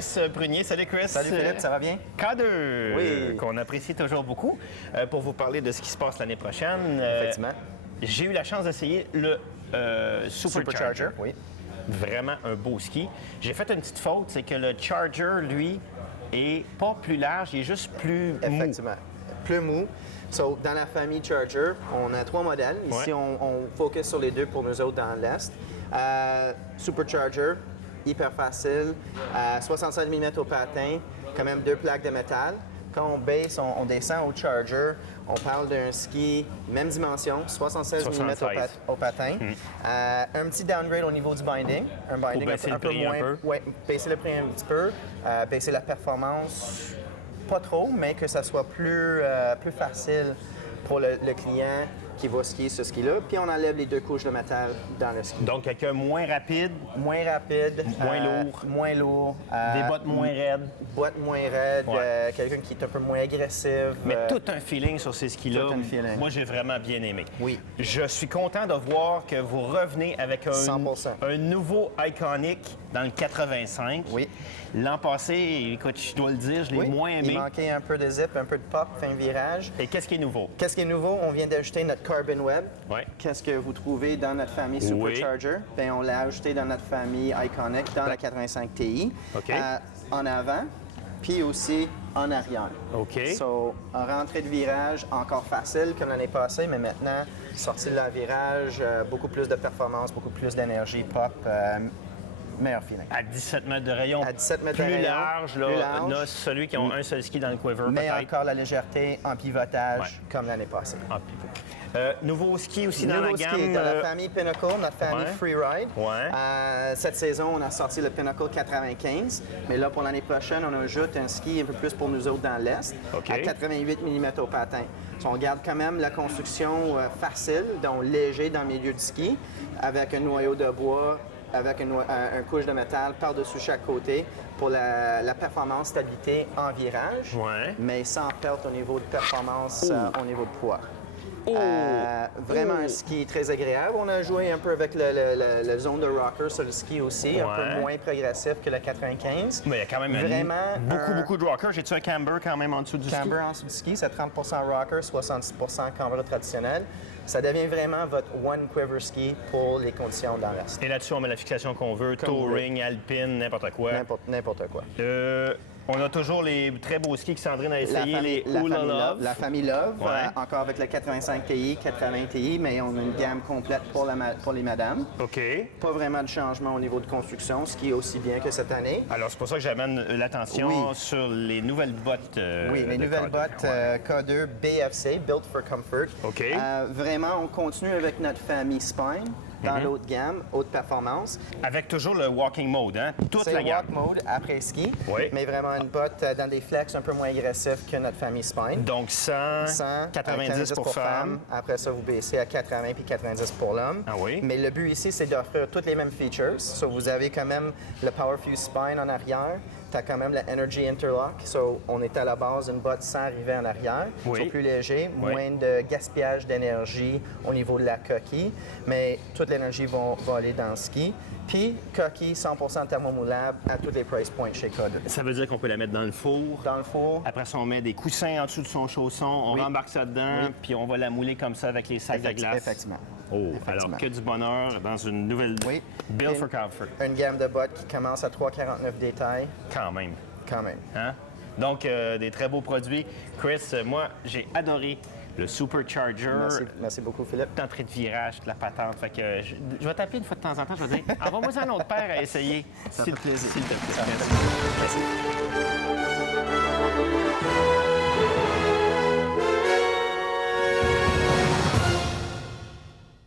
Chris Prunier. Salut Chris. Salut Philippe, ça va bien? K2, Oui. qu'on apprécie toujours beaucoup, pour vous parler de ce qui se passe l'année prochaine. Effectivement. J'ai eu la chance d'essayer le Supercharger. Oui. Vraiment un beau ski. J'ai fait une petite faute, c'est que le Charger, lui, est pas plus large, il est juste plus mou. Effectivement. Plus mou. So, dans la famille Charger, on a 3 modèles. Ici, on focus sur les 2 pour nous autres dans l'Est. Supercharger, hyper facile. 65 mm au patin, quand même 2 plaques de métal. Quand on baisse, on descend au Charger, on parle d'un ski, même dimension, 76 mm au patin. Un petit downgrade au niveau du binding. Un binding pour baisser le prix moins. un peu. Oui, baisser le prix un petit peu, baisser la performance, pas trop, mais que ça soit plus facile pour le client qui va skier ce ski-là. Puis on enlève les 2 couches de métal dans le ski. Donc, quelqu'un moins rapide, Moins rapide. moins lourd. Des bottes moins raides. Boîte moins raide, Ouais. quelqu'un qui est un peu moins agressif. Mais tout un feeling sur ces skis-là. Tout un feeling. Moi, j'ai vraiment bien aimé. Oui. Je suis content de voir que vous revenez avec 100%. un nouveau Iconic dans le 85. Oui. L'an passé, écoute, je dois le dire, je l'ai moins aimé. Il manquait un peu de zip, un peu de pop, fin virage. Et qu'est-ce qui est nouveau? Qu'est-ce qui est nouveau? On vient d'ajouter notre Carbon Web. Ouais. Qu'est-ce que vous trouvez dans notre famille Supercharger? Bien, on l'a ajouté dans notre famille Iconic, dans la 85 Ti. OK. En avant, puis aussi en arrière. OK. So, en rentrée de virage, encore facile comme l'année passée, mais maintenant, sortie de la virage, beaucoup plus de performance, beaucoup plus d'énergie, pop, meilleur feeling. À 17 mètres de rayon. À 17 mètres de plus rayon, large, là. plus large. On a celui qui a un seul ski dans le quiver, Mais peut-être. encore la légèreté en pivotage, Ouais. comme l'année passée. Ah, pivot. Nouveau ski aussi dans Nouveau la gamme. ski dans la famille Pinnacle, notre famille ouais. Freeride. Ouais. Cette saison, on a sorti le Pinnacle 95, mais là, pour l'année prochaine, on ajoute un ski un peu plus pour nous autres dans l'Est, OK. à 88 mm au patin. So, on garde quand même la construction facile, donc léger dans le milieu du ski, avec un noyau de bois, avec un couche de métal par-dessus chaque côté pour la performance, stabilité en virage, Ouais. mais sans perte au niveau de performance, au niveau de poids. Oh! Vraiment un ski très agréable. On a joué un peu avec le zone de rocker sur le ski aussi, un Ouais. peu moins progressif que le 95. Mais il y a quand même Vraiment beaucoup de rockers. J'ai-tu un camber quand même en dessous du ski? Camber en dessous du ski, c'est 30 rocker, 66 camber traditionnel. Ça devient vraiment votre one quiver ski pour les conditions dans l'Est. Et là-dessus, on met la fixation qu'on veut, Comme vous touring, alpine, n'importe quoi. N'importe quoi. On a toujours les très beaux skis que Sandrine a essayé, les Hula Love. La famille Love, Ouais. encore avec le 85 Ti, 80 Ti, mais on a une gamme complète pour les madames. OK. Pas vraiment de changement au niveau de construction, ce qui est aussi bien que cette année. Alors, c'est pour ça que j'amène l'attention Oui. sur les nouvelles bottes. Oui, les de nouvelles K2. bottes K2 BFC, Built for Comfort. OK. Vraiment, on continue avec notre famille Spine dans l'autre gamme, haute performance. Avec toujours le walking mode, hein? Toute C'est la gamme. walk mode après ski, Oui. mais vraiment une botte dans des flex un peu moins agressifs que notre famille Spine. Donc, 100, 100, 90 pour femmes. Après ça, vous baissez à 80 puis 90 pour l'homme. Ah oui? Mais le but ici, c'est d'offrir toutes les mêmes features. So, vous avez quand même le Powerfuse Spine en arrière. Tu as quand même la Energy Interlock. So, on est à la base d'une botte sans arriver en arrière. Oui. So, plus léger, Oui. moins de gaspillage d'énergie au niveau de la coquille. Mais toute l'énergie va aller dans le ski. Puis, coquille 100% thermomoulable à tous les price points chez K2. Ça veut dire qu'on peut la mettre dans le four. Dans le four, Après ça, on met des coussins en dessous de son chausson, on Oui. rembarque ça dedans, Oui. puis on va la mouler comme ça avec les sacs de glace. effectivement. Oh, Effectivement. alors que du bonheur dans une nouvelle Oui. Build Une- for Comfort. Une gamme de bottes qui commence à 3,49 détails, Quand même. quand même. Hein? Donc, des très beaux produits. Chris, moi, j'ai adoré le Supercharger. Merci beaucoup, Philippe. D'entrée de virage, toute la patente. Fait que je vais t'appeler une fois de temps en temps, je vais dire, envoie-moi un autre paire à essayer. Ça S'il fait plaisir. s'il te plaît. Ça fait Merci. plaisir. Merci.